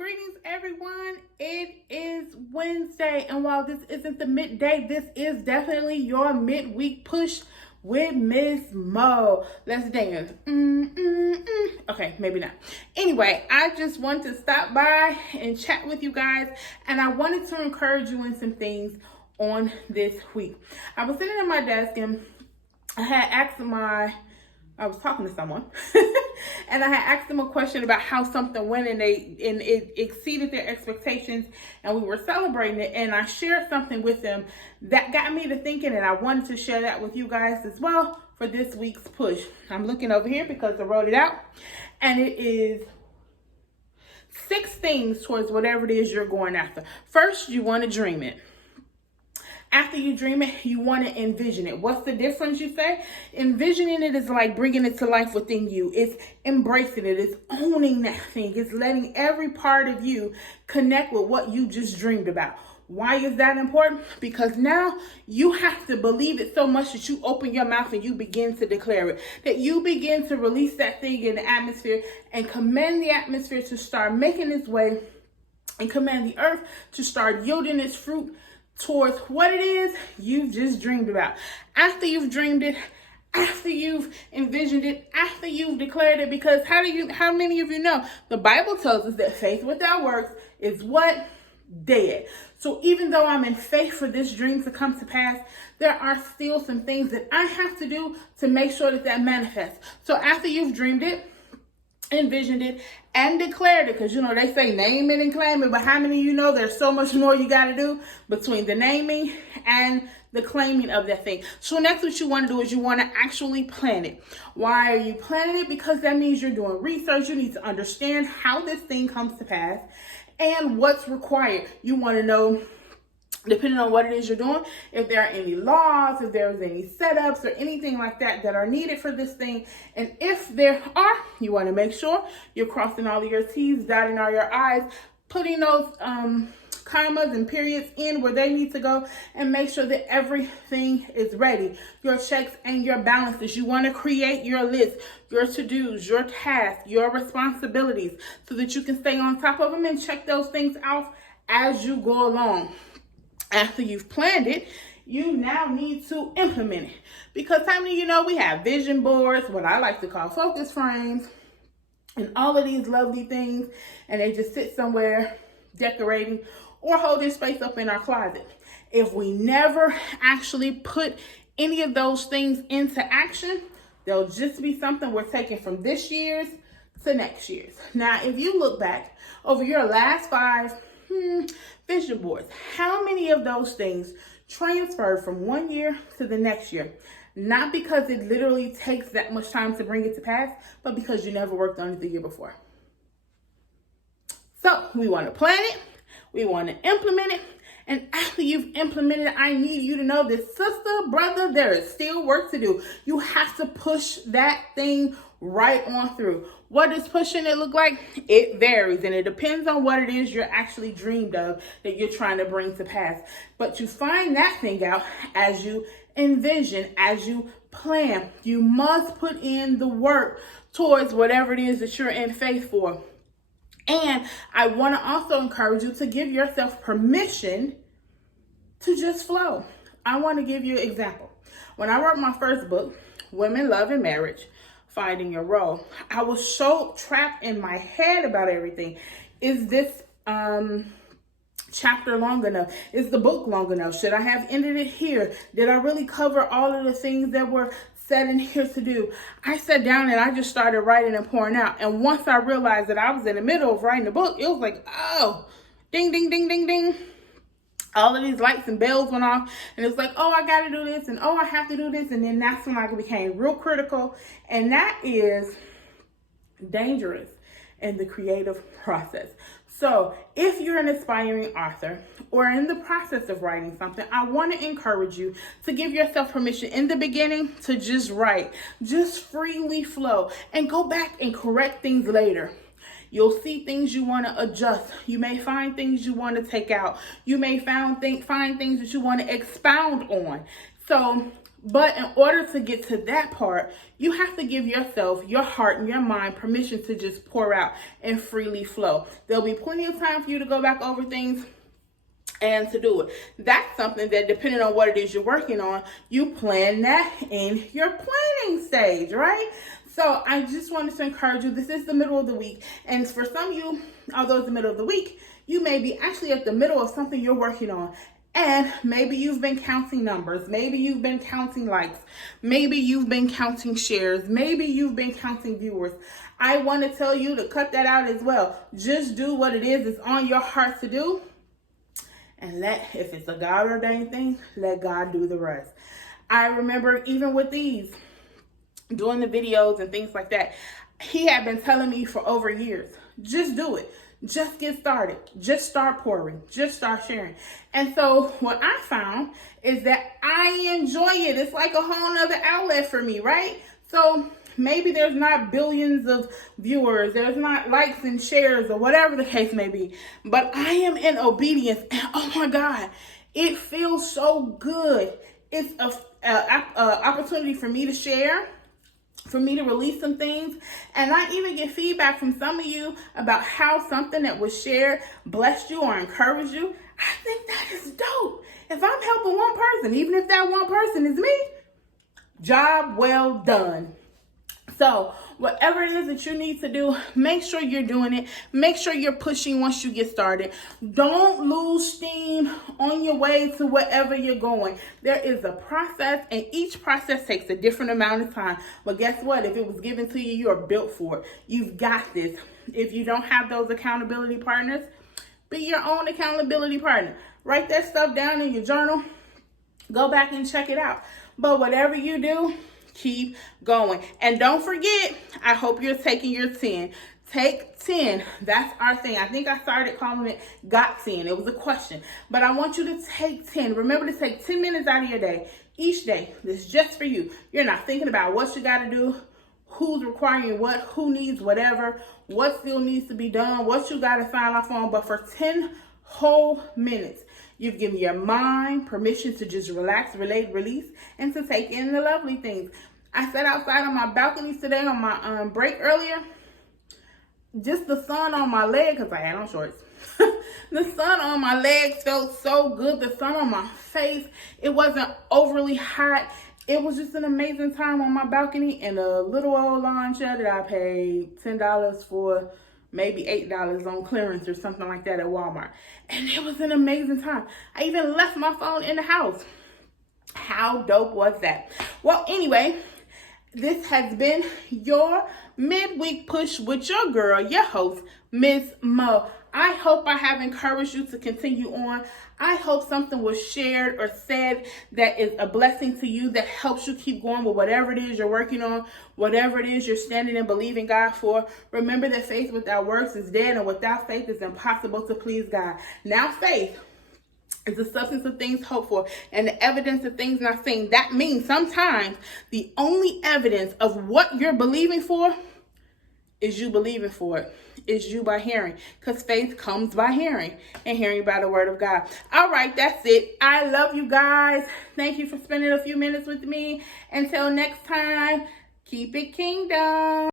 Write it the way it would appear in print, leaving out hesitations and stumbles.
Greetings, everyone. It is Wednesday, and while this isn't the midday, this is definitely your midweek push with Miss Mo. Let's dance. Okay, maybe not. Anyway, I just wanted to stop by and chat with you guys, and I wanted to encourage you in some things on this week. I was sitting at my desk, and I was talking to someone and I had asked them a question about how something went and it exceeded their expectations, and we were celebrating it, and I shared something with them that got me to thinking, and I wanted to share that with you guys as well for this week's push. I'm looking over here because I wrote it out, and it is 6 things towards whatever it is you're going after. First, you want to dream it. After you dream it, you want to envision it. What's the difference, you say? Envisioning it is like bringing it to life within you. It's embracing it. It's owning that thing. It's letting every part of you connect with what you just dreamed about. Why is that important? Because now you have to believe it so much that you open your mouth and you begin to declare it. That you begin to release that thing in the atmosphere and command the atmosphere to start making its way, and command the earth to start yielding its fruit towards what it is you've just dreamed about. After you've dreamed it, after you've envisioned it, after you've declared it, because how many of you know the Bible tells us that faith without works is what? Dead. So even though I'm in faith for this dream to come to pass, there are still some things that I have to do to make sure that manifests. So after you've dreamed it, envisioned it, and declared it, because they say name it and claim it, but how many of you know there's so much more you got to do between the naming and the claiming of that thing? So next, what you want to do is you want to actually plan it. Why are you planning it? Because that means you're doing research. You need to understand how this thing comes to pass and what's required. You want to know, depending on what it is you're doing, if there are any laws, if there's any setups or anything like that that are needed for this thing. And if there are, you want to make sure you're crossing all of your T's, dotting all your I's, putting those commas and periods in where they need to go, and make sure that everything is ready. Your checks and your balances. You want to create your list, your to-dos, your tasks, your responsibilities, so that you can stay on top of them and check those things out as you go along. After you've planned it, you now need to implement it. Because how many of you know we have vision boards, what I like to call focus frames, and all of these lovely things, and they just sit somewhere decorating or holding space up in our closet. If we never actually put any of those things into action, they'll just be something we're taking from this year's to next year's. Now, if you look back over your last 5 vision boards, how many of those things transferred from one year to the next year? Not because it literally takes that much time to bring it to pass, but because you never worked on it the year before. So we want to plan it, we want to implement it, and after you've implemented it, I need you to know that, sister, brother, there is still work to do. You have to push that thing right on through. What does pushing it look like? It varies, and it depends on what it is you're actually dreamed of that you're trying to bring to pass. But you find that thing out as you envision, as you plan. You must put in the work towards whatever it is that you're in faith for. And I want to also encourage you to give yourself permission to just flow. I want to give you an example. When I wrote my first book, Women, Love, and Marriage, Finding Your Role, I was so trapped in my head about everything. Is this chapter long enough? Is the book long enough? Should I have ended it here? Did I really cover all of the things that were said in here to do? I sat down and I just started writing and pouring out. And once I realized that I was in the middle of writing the book, it was like, oh, ding, ding, ding, ding, ding. All of these lights and bells went off, and it was like, oh, I got to do this, and oh, I have to do this. And then that's when I became real critical. And that is dangerous in the creative process. So if you're an aspiring author or in the process of writing something, I want to encourage you to give yourself permission in the beginning to just write, just freely flow, and go back and correct things later. You'll see things you want to adjust. You may find things you want to take out. You may find things that you want to expound on. So But in order to get to that part, you have to give yourself, your heart, and your mind permission to just pour out and freely flow. There'll be plenty of time for you to go back over things and to do it. That's something that, depending on what it is you're working on, you plan that in your planning stage, right? So I just wanted to encourage you. This is the middle of the week. And for some of you, although it's the middle of the week, you may be actually at the middle of something you're working on. And maybe you've been counting numbers. Maybe you've been counting likes. Maybe you've been counting shares. Maybe you've been counting viewers. I want to tell you to cut that out as well. Just do what it is that's on your heart to do. And if it's a God ordained thing, let God do the rest. I remember even with these, doing the videos and things like that, he had been telling me for over years, just do it. Just get started. Just start pouring. Just start sharing. And so what I found is that I enjoy it. It's like a whole nother outlet for me, right? So maybe there's not billions of viewers. There's not likes and shares or whatever the case may be. But I am in obedience. And oh my God, it feels so good. It's a opportunity for me to share, for me to release some things. And I even get feedback from some of you about how something that was shared blessed you or encouraged you. I think that is dope. If I'm helping one person, even if that one person is me, job well done. So whatever it is that you need to do, make sure you're doing it. Make sure you're pushing once you get started. Don't lose steam on your way to wherever you're going. There is a process, and each process takes a different amount of time. But guess what? If it was given to you, you're built for it. You've got this. If you don't have those accountability partners, be your own accountability partner. Write that stuff down in your journal. Go back and check it out. But whatever you do, keep going. And don't forget, I hope you're taking your 10. Take 10. That's our thing. I think I started calling it Got 10. It was a question. But I want you to take 10. Remember to take 10 minutes out of your day. Each day. This is just for you. You're not thinking about what you got to do, who's requiring what, who needs whatever, what still needs to be done, what you got to sign off on. But for 10 whole minutes, you've given your mind permission to just relax, relate, release, and to take in the lovely things. I sat outside on my balconies today on my break earlier. Just the sun on my leg, because I had on shorts. The sun on my legs felt so good. The sun on my face, it wasn't overly hot. It was just an amazing time on my balcony in a little old lawn chair that I paid $10 for, maybe $8 on clearance or something like that at Walmart. And it was an amazing time. I even left my phone in the house. How dope was that? Well, anyway, this has been your midweek push with your girl, your host, Miss Mo. I hope I have encouraged you to continue on. I hope something was shared or said that is a blessing to you, that helps you keep going with whatever it is you're working on, whatever it is you're standing and believing God for. Remember that faith without works is dead, and without faith it's impossible to please God. Now faith is the substance of things hoped for and the evidence of things not seen. That means sometimes the only evidence of what you're believing for is you believing for it. Is you by hearing, because faith comes by hearing, and hearing by the word of God. All right, that's it. I love you guys. Thank you for spending a few minutes with me. Until next time, keep it kingdom.